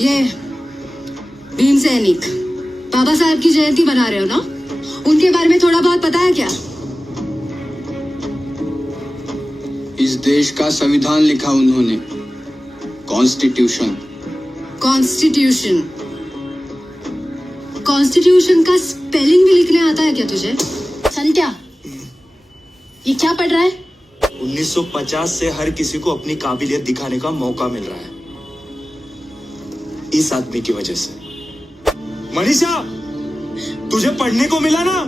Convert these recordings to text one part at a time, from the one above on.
ये भीम सैनिक बाबा साहब की जयंती बना रहे हो ना? उनके बारे में थोड़ा बहुत पता है क्या? इस देश का संविधान लिखा उन्होंने, कॉन्स्टिट्यूशन। कॉन्स्टिट्यूशन कॉन्स्टिट्यूशन का स्पेलिंग भी लिखने आता है क्या तुझे? संत्या, ये क्या पढ़ रहा है? 1950 से हर किसी को अपनी काबिलियत दिखाने का मौका मिल रहा है, इस आदमी की वजह से। मनीषा, तुझे पढ़ने को मिला ना?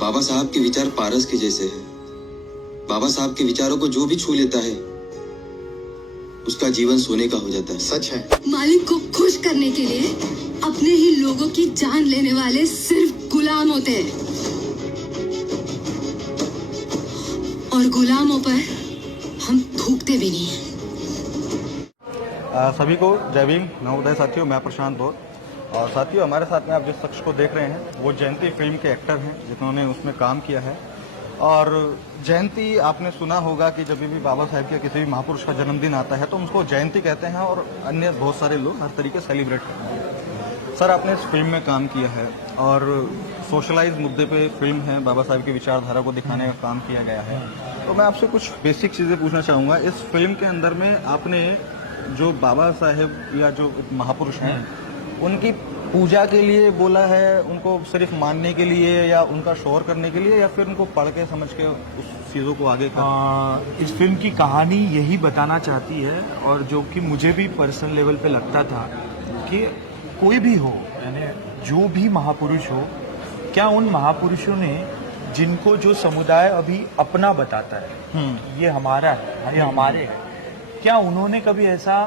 बाबा साहब के विचार पारस के जैसे हैं। बाबा साहब के विचारों को जो भी छू लेता है उसका जीवन सोने का हो जाता है। सच है। मालिक को खुश करने के लिए अपने ही लोगों की जान लेने वाले सिर्फ गुलाम होते हैं, और गुलामों पर हम थूकते भी नहीं हैं। सभी को जय भीम, नवोदय साथियों। मैं प्रशांत बोध। और साथियों, हमारे साथ में आप जिस शख्स को देख रहे हैं वो जयंती फिल्म के एक्टर हैं जिन्होंने उसमें काम किया है। और जयंती आपने सुना होगा कि जब भी बाबा साहेब के किसी भी महापुरुष का जन्मदिन आता है तो उसको जयंती कहते हैं और अन्य बहुत सारे लोग हर तरीके सेलिब्रेट करते हैं। सर, आपने इस फिल्म में काम किया है और सोशलाइज मुद्दे पे फिल्म है, बाबा साहेब की विचारधारा को दिखाने का काम किया गया है। तो मैं आपसे कुछ बेसिक चीज़ें पूछना चाहूँगा। इस फिल्म के अंदर में आपने जो बाबा साहेब या जो महापुरुष हैं उनकी पूजा के लिए बोला है, उनको सिर्फ मानने के लिए या उनका शोर करने के लिए, या फिर उनको पढ़ के समझ के उस चीज़ों को आगे इस फिल्म की कहानी यही बताना चाहती है, और जो कि मुझे भी पर्सनल लेवल पे लगता था कि कोई भी हो, यानी जो भी महापुरुष हो, क्या उन महापुरुषों ने जिनको जो समुदाय अभी अपना बताता है, ये हमारा है, ये हमारे है, क्या उन्होंने कभी ऐसा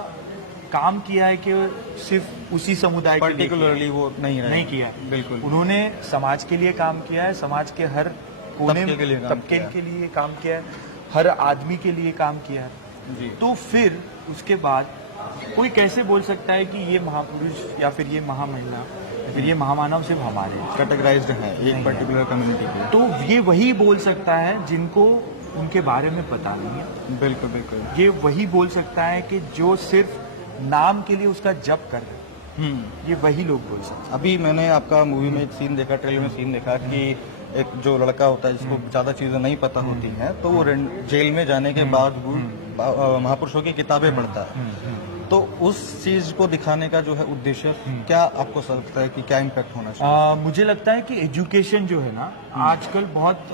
काम किया है कि सिर्फ उसी समुदाय के लिए पर्टिकुलरली वो नहीं किया? बिल्कुल। उन्होंने समाज के लिए काम किया है, समाज के हर कोने तबके के लिए काम किया है, हर आदमी के लिए काम किया है जी। तो फिर उसके बाद कोई कैसे बोल सकता है कि ये महापुरुष या फिर ये महामहिला या फिर ये महामानव सिर्फ हमारे कैटेगराइज्ड है एक पर्टिकुलर कम्युनिटी के? तो ये वही बोल सकता है जिनको उनके बारे में पता नहीं है। बिल्कुल बिल्कुल। ये वही बोल सकता है कि जो सिर्फ नाम के लिए उसका जप कर रहे हैं, ये वही लोग बोल सकते हैं। अभी मैंने आपका मूवी में एक सीन देखा, ट्रेलर में सीन देखा कि एक जो लड़का होता है जिसको ज्यादा चीजें नहीं पता होती हैं तो वो जेल में जाने के बाद महापुरुषों की किताबें पढ़ता है। तो उस चीज को दिखाने का जो है उद्देश्य, क्या आपको लगता है कि क्या इम्पैक्ट होना चाहिए? मुझे लगता है कि एजुकेशन जो है ना, आजकल बहुत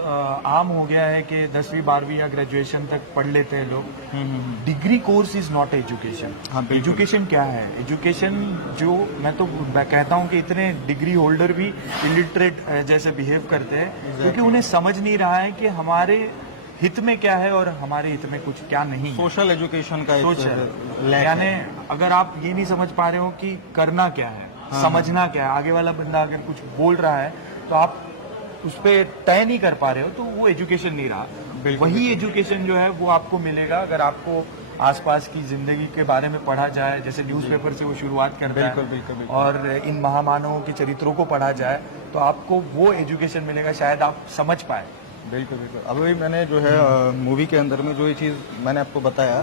आम हो गया है कि 10वीं 12वीं या ग्रेजुएशन तक पढ़ लेते हैं लोग। Degree course is not education. हाँ, एजुकेशन क्या है? एजुकेशन जो मैं तो कहता हूँ कि इतने डिग्री होल्डर भी इलिटरेट जैसे बिहेव करते हैं क्योंकि उन्हें समझ नहीं रहा है कि हमारे हित में क्या है और हमारे हित में कुछ क्या नहीं है। सोशल एजुकेशन का सोच है, यानी अगर आप ये नहीं समझ पा रहे हो कि करना क्या है, समझना क्या है, आगे वाला बंदा अगर कुछ बोल रहा है तो आप उस पर तय नहीं कर पा रहे हो, तो वो एजुकेशन नहीं रहा। वही एजुकेशन जो है वो आपको मिलेगा अगर आपको आसपास की जिंदगी के बारे में पढ़ा जाए, जैसे न्यूज़पेपर से वो शुरुआत करता है। बिल्कुल। और इन महामानवों के चरित्रों को पढ़ा जाए तो आपको वो एजुकेशन मिलेगा, शायद आप समझ पाए। बिल्कुल। अभी मैंने जो है मूवी के अंदर में जो ये चीज़ मैंने आपको बताया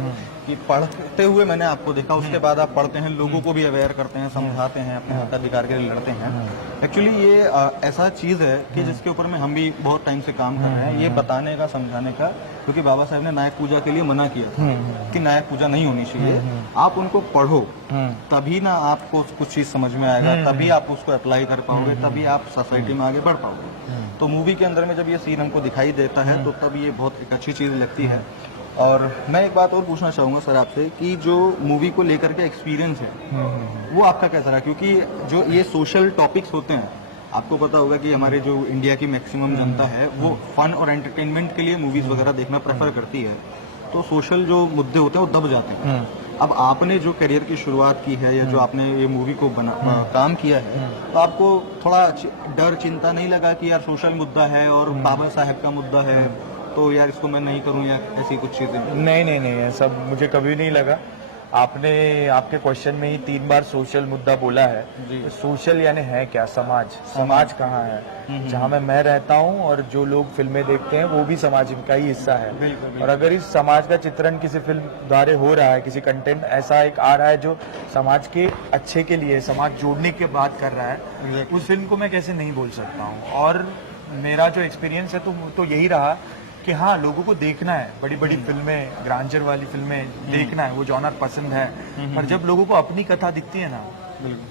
कि पढ़ते हुए मैंने आपको देखा, उसके बाद आप पढ़ते हैं, लोगों को भी अवेयर करते हैं, समझाते हैं, अपने मताधिकार के लिए लड़ते हैं। एक्चुअली ये ऐसा चीज़ है कि जिसके ऊपर में हम भी बहुत टाइम से काम कर रहे हैं, ये बताने का, समझाने का, क्योंकि बाबा साहब ने नायक पूजा के लिए मना किया था कि नायक पूजा नहीं होनी चाहिए। आप उनको पढ़ो तभी ना आपको कुछ चीज़ समझ में आएगा, तभी आप उसको अप्लाई कर पाओगे, तभी आप सोसाइटी में आगे बढ़ पाओगे। तो मूवी के अंदर में जब ये सीन हमको दिखाई देता है तो तब ये बहुत एक अच्छी चीज़ लगती है। और मैं एक बात और पूछना चाहूँगा सर आपसे कि जो मूवी को लेकर के एक्सपीरियंस है वो आपका कैसा रहा? क्योंकि जो ये सोशल टॉपिक्स होते हैं, आपको पता होगा कि हमारे जो इंडिया की मैक्सिमम जनता है वो फन और एंटरटेनमेंट के लिए मूवीज़ वगैरह देखना प्रेफर करती है, तो सोशल जो मुद्दे होते हैं वो दब जाते हैं। अब आपने जो करियर की शुरुआत की है या जो आपने ये मूवी को काम किया है, तो आपको थोड़ा डर, चिंता नहीं लगा कि यार सोशल मुद्दा है और बाबा साहेब का मुद्दा है तो यार इसको मैं नहीं करूं या ऐसी कुछ चीजें? नहीं, सब मुझे कभी नहीं लगा। आपने आपके क्वेश्चन में ही 3 बार सोशल मुद्दा बोला है। तो सोशल यानी है क्या? समाज कहाँ है? जहाँ मैं रहता हूँ और जो लोग फिल्में देखते हैं वो भी समाज का ही हिस्सा है। और अगर इस समाज का चित्रण किसी फिल्म द्वारा हो रहा है, किसी कंटेंट ऐसा एक आ रहा है जो समाज के अच्छे के लिए, समाज जोड़ने की बात कर रहा है, उस फिल्म को मैं कैसे नहीं बोल सकता हूँ। और मेरा जो एक्सपीरियंस है तो यही रहा कि हाँ, लोगों को देखना है, बड़ी बड़ी फिल्में, ग्रांजर वाली फिल्में देखना है, वो जॉनर पसंद है। पर जब लोगों को अपनी कथा दिखती है ना,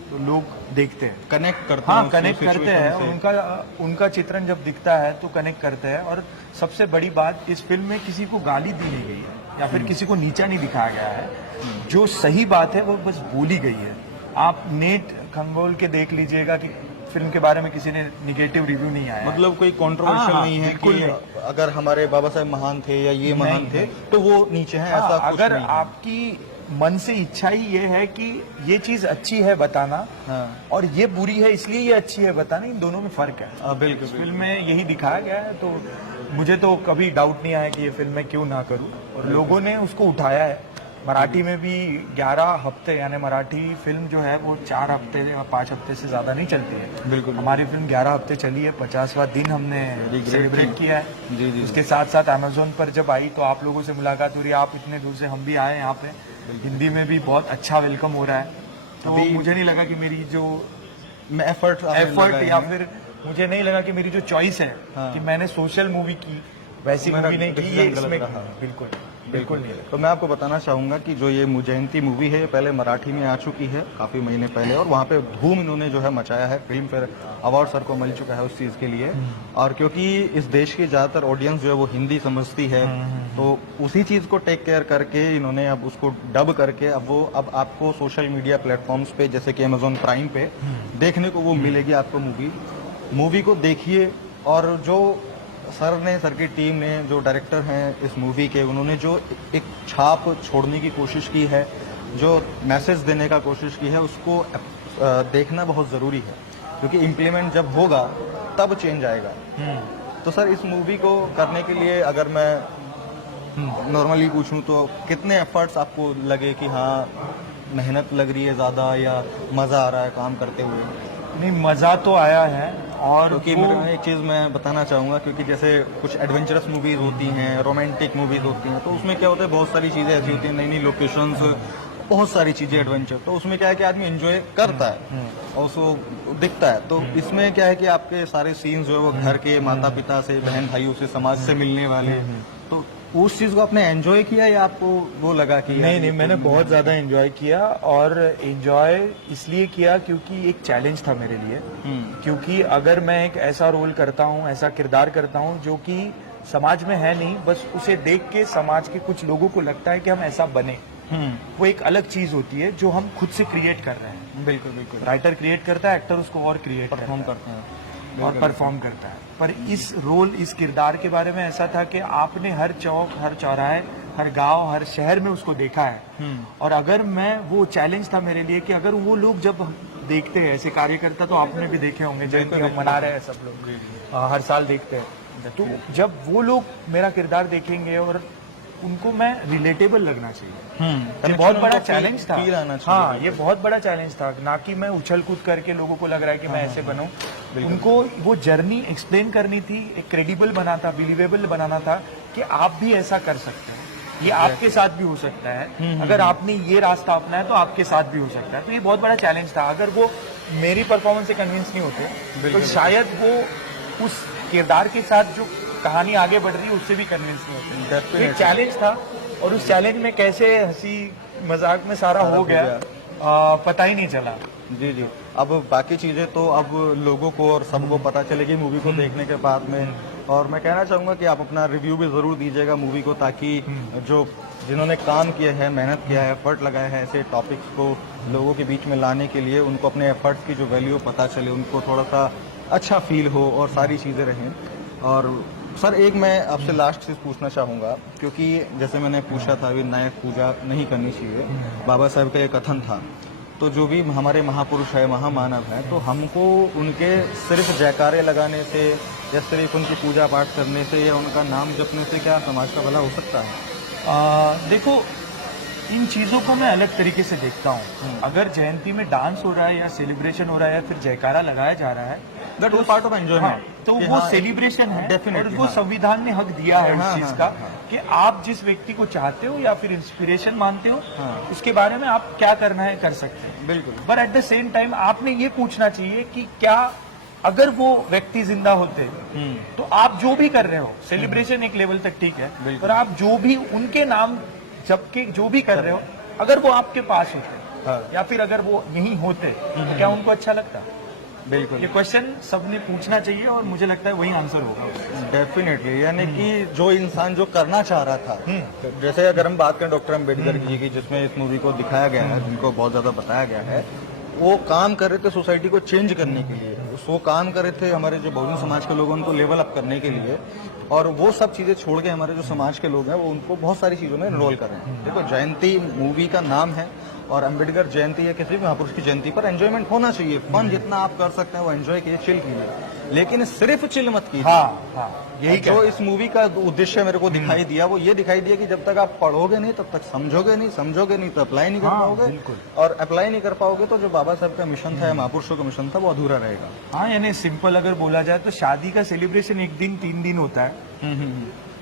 तो लोग देखते हैं, कनेक्ट करते हैं। हाँ, कनेक्ट करते हैं। उनका चित्रण जब दिखता है तो कनेक्ट करते हैं। और सबसे बड़ी बात, इस फिल्म में किसी को गाली दी नहीं गई है या फिर किसी को नीचा नहीं दिखाया गया है। जो सही बात है वो बस बोली गई है। आप नेट खंगोल के देख लीजिएगा कि फिल्म के बारे में किसी ने निगेटिव रिव्यू नहीं आया। मतलब कोई कंट्रोवर्शियल हाँ, नहीं है बिल्कुल कि नहीं। अगर हमारे बाबा साहेब महान थे या ये महान थे तो वो नीचे हैं, ऐसा हाँ, कुछ अगर नहीं है। आपकी मन से इच्छा ही ये है कि ये चीज अच्छी है बताना, हाँ। और ये बुरी है इसलिए ये अच्छी है बताना, इन दोनों में फर्क है। बिल्कुल इस फिल्म में यही दिखाया गया है। तो मुझे तो कभी डाउट नहीं आया कि ये फिल्म मैं क्यों ना करूं, और लोगों ने उसको उठाया है। मराठी में भी 11 हफ्ते, यानी मराठी फिल्म जो है वो 4 हफ्ते या 5 हफ्ते से ज्यादा नहीं चलती है। बिल्कुल। हमारी फिल्म 11 हफ्ते चली है, 50वां दिन हमने सेलिब्रेट किया है। जी, जी। उसके साथ साथ अमेजोन पर जब आई तो आप लोगों से मुलाकात हो रही है, आप इतने दूर से, हम भी आए यहाँ पे। हिंदी में भी बहुत अच्छा वेलकम हो रहा है। तो मुझे नहीं लगा कि मेरी जो एफर्ट या फिर मुझे नहीं लगा कि मेरी जो चॉइस है कि मैंने सोशल मूवी की, वैसी मूवी नहीं की, ये इसमें बिल्कुल नहीं। तो मैं आपको बताना चाहूंगा कि जो ये मुजयंती मूवी है, पहले मराठी में आ चुकी है काफी महीने पहले, और वहाँ पे धूम इन्होंने जो है मचाया है। फिल्म फेयर अवार्ड सर को मिल चुका है उस चीज के लिए। और क्योंकि इस देश की ज्यादातर ऑडियंस जो है वो हिंदी समझती है, तो उसी चीज को टेक केयर करके इन्होंने अब उसको डब करके अब आपको सोशल मीडिया प्लेटफॉर्म्स पे, जैसे कि अमेजोन प्राइम पे देखने को वो मिलेगी आपको। मूवी को देखिए। और जो सर की टीम ने, जो डायरेक्टर हैं इस मूवी के, उन्होंने जो एक छाप छोड़ने की कोशिश की है, जो मैसेज देने का कोशिश की है, उसको देखना बहुत ज़रूरी है। क्योंकि इम्प्लीमेंट जब होगा तब चेंज आएगा। तो सर, इस मूवी को करने के लिए अगर मैं नॉर्मली पूछूं तो कितने एफर्ट्स आपको लगे कि हाँ मेहनत लग रही है ज़्यादा, या मज़ा आ रहा है काम करते हुए? नहीं, मजा तो आया है। और क्योंकि एक चीज मैं बताना चाहूंगा, क्योंकि जैसे कुछ एडवेंचरस मूवीज होती हैं, रोमांटिक मूवीज होती हैं, तो उसमें क्या होता है, बहुत सारी चीजें ऐसी होती हैं, नई नई लोकेशंस, बहुत सारी चीजें एडवेंचर, तो उसमें क्या है कि आदमी एंजॉय करता है और उसको दिखता है। तो इसमें क्या है कि आपके सारे सीन्स जो है वो घर के, माता पिता से, बहन भाइयों से, समाज से मिलने वाले, तो उस चीज को आपने एंजॉय किया या आपको वो लगा कि नहीं, मैंने बहुत ज्यादा एंजॉय किया। और एंजॉय इसलिए किया क्योंकि एक चैलेंज था मेरे लिए। क्योंकि अगर मैं एक ऐसा रोल करता हूँ, ऐसा किरदार करता हूँ जो कि समाज में है नहीं, बस उसे देख के समाज के कुछ लोगों को लगता है कि हम ऐसा बने, वो एक अलग चीज होती है जो हम खुद से क्रिएट कर रहे हैं। बिल्कुल। राइटर क्रिएट करता है, एक्टर उसको और क्रिएट परफॉर्म करते हैं और परफॉर्म करता है। पर इस रोल, इस किरदार के बारे में ऐसा था कि आपने हर चौक, हर चौराहे, हर गांव, हर शहर में उसको देखा है। और अगर मैं, वो चैलेंज था मेरे लिए कि अगर वो लोग जब देखते हैं ऐसे कार्यकर्ता, तो आपने भी देखे होंगे, जयंती हम मना रहे हैं सब लोग, हर साल देखते हैं, तो जब वो लोग मेरा किरदार देखेंगे और उनको मैं रिलेटेबल लगना चाहिए। ये बहुत बड़ा चैलेंज था। हाँ, ये बहुत बड़ा चैलेंज था, ना कि मैं उछल कूद करके लोगों को लग रहा है कि मैं ऐसे बनूं। उनको वो जर्नी एक्सप्लेन करनी थी, एक क्रेडिबल बनाता, बिलीवेबल बनाना था कि आप भी ऐसा कर सकते हैं, ये आपके साथ भी हो सकता है। अगर आपने ये रास्ता अपनाया तो आपके साथ भी हो सकता है। तो ये बहुत बड़ा चैलेंज था। अगर वो मेरी परफॉर्मेंस से कन्विंस नहीं होते तो शायद वो उस किरदार के साथ जो कहानी आगे बढ़ रही है उससे भी कन्विंस नहीं होते। एक चैलेंज था, और उस चैलेंज में कैसे हंसी मजाक में सारा हो गया पता ही नहीं चला। जी। अब बाकी चीजें तो अब लोगों को और सबको पता चलेगी मूवी को देखने के बाद में। और मैं कहना चाहूंगा कि आप अपना रिव्यू भी जरूर दीजिएगा मूवी को, ताकि जो जिन्होंने काम किया है, मेहनत किया है, एफर्ट लगाया है ऐसे टॉपिक्स को लोगों के बीच में लाने के लिए, उनको अपने एफर्ट्स की जो वैल्यू पता चले, उनको थोड़ा सा अच्छा फील हो और सारी चीजें रहें। और सर, एक मैं आपसे लास्ट चीज पूछना चाहूंगा, क्योंकि जैसे मैंने पूछा था, विनायक पूजा नहीं करनी चाहिए, बाबा साहब का ये कथन था, तो जो भी हमारे महापुरुष है, महामानव है, तो हमको उनके सिर्फ जयकारे लगाने से या सिर्फ उनकी पूजा पाठ करने से या उनका नाम जपने से क्या समाज का भला हो सकता है? देखो, इन चीजों को मैं अलग तरीके से देखता हूँ। अगर जयंती में डांस हो रहा है या सेलिब्रेशन हो रहा है या फिर जयकारा लगाया जा रहा है, that is part of enjoyment. तो वो सेलिब्रेशन है, और वो संविधान ने हक दिया है उस चीज का कि आप जिस व्यक्ति को चाहते हो या फिर इंस्पिरेशन मानते हो, उसके बारे में आप क्या करना है कर सकते हैं। बिल्कुल। पर एट द सेम टाइम आपने ये पूछना चाहिए कि क्या अगर वो व्यक्ति जिंदा होते तो आप जो भी कर रहे हो, सेलिब्रेशन एक लेवल तक ठीक है, पर आप जो भी उनके नाम जबकि जो भी कर रहे हो, अगर वो आपके पास होते या फिर अगर वो यहीं होते, क्या उनको अच्छा लगता? बिल्कुल, ये क्वेश्चन सबने पूछना चाहिए और मुझे लगता है वही आंसर होगा। डेफिनेटली। यानी कि जो इंसान जो करना चाह रहा था, जैसे अगर हम बात करें डॉक्टर अम्बेडकर जी की, जिसमें इस मूवी को दिखाया गया है, जिनको बहुत ज्यादा बताया गया है, वो काम कर रहे थे सोसाइटी को चेंज करने के लिए। वो काम कर रहे थे हमारे जो बहुजन समाज के लोग हैं उनको लेवल अप करने के लिए, और वो सब चीजें छोड़ के हमारे जो समाज के लोग हैं वो उनको बहुत सारी चीजों में इनरोल कर रहे हैं। देखो, जयंती मूवी का नाम है, और अम्बेडकर जयंती या किसी भी महापुरुष की जयंती पर एंजॉयमेंट होना चाहिए। फन जितना आप कर सकते हैं वो एंजॉय कीजिए, चिल कीजिए, लेकिन सिर्फ चिल मत कीजिए। यही जो इस मूवी का उद्देश्य मेरे को दिखाई दिया, वो ये दिखाई दिया कि जब तक आप पढ़ोगे नहीं तब तक समझोगे नहीं तो अप्लाई नहीं कर पाओगे, और अप्लाई नहीं कर पाओगे तो जो बाबा साहब का मिशन था, महापुरुषों का मिशन था, वो अधूरा रहेगा। हाँ, यानी सिंपल अगर बोला जाए तो शादी का सेलिब्रेशन 1 दिन 3 दिन होता है,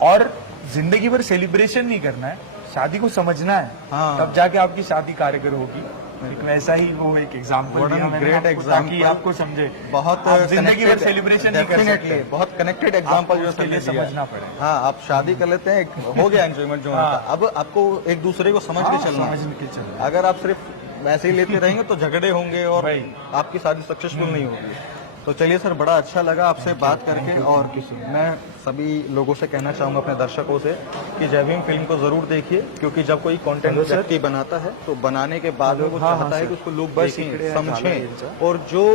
और जिंदगी भर सेलिब्रेशन नहीं करना है, शादी को समझना है, तब जाके आपकी शादी कारगर होगी। एक वैसा ही वो एक एग्जाम्पल दिया मैंने आपको, ताकि आपको समझे। बहुत जिंदगी भर सेलिब्रेशन नहीं कर सकते, बहुत कनेक्टेड एग्जाम्पल जो उसके लिए समझना पड़े। हाँ, आप शादी कर लेते हैं, हो गया एंजॉयमेंट जो होता है। अब आपको एक दूसरे को समझ के चलना है। अगर आप सिर्फ वैसे ही लेते रहेंगे तो झगड़े होंगे और आपकी शादी सक्सेसफुल नहीं होगी। तो चलिए सर, बड़ा अच्छा लगा आपसे बात करके, और मैं सभी लोगों से कहना चाहूँगा, अपने दर्शकों से, कि जय भीम फिल्म को जरूर देखिए, क्योंकि जब कोई कंटेंट व्यक्ति बनाता है तो बनाने के बाद वो चाहता है कि उसको लोग देखें, समझें, और जो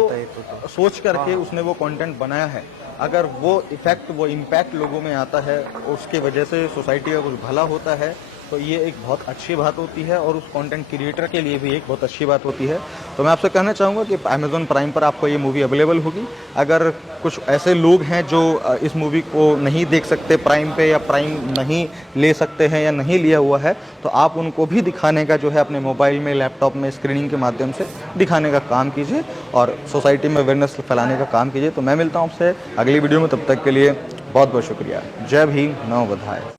सोच करके उसने वो कंटेंट बनाया है, अगर वो इफेक्ट, वो इम्पैक्ट लोगों में आता है, उसकी वजह से सोसाइटी का कुछ भला होता है, तो ये एक बहुत अच्छी बात होती है, और उस कंटेंट क्रिएटर के लिए भी एक बहुत अच्छी बात होती है। तो मैं आपसे कहना चाहूँगा कि Amazon प्राइम पर आपको ये मूवी अवेलेबल होगी। अगर कुछ ऐसे लोग हैं जो इस मूवी को नहीं देख सकते प्राइम पे, या प्राइम नहीं ले सकते हैं या नहीं लिया हुआ है, तो आप उनको भी दिखाने का जो है अपने मोबाइल में, लैपटॉप में स्क्रीनिंग के माध्यम से दिखाने का काम कीजिए, और सोसाइटी में अवेयरनेस फैलाने का काम कीजिए। तो मैं मिलता हूँ आपसे अगली वीडियो में, तब तक के लिए बहुत बहुत शुक्रिया। जय भीम, नमो बुद्धाय।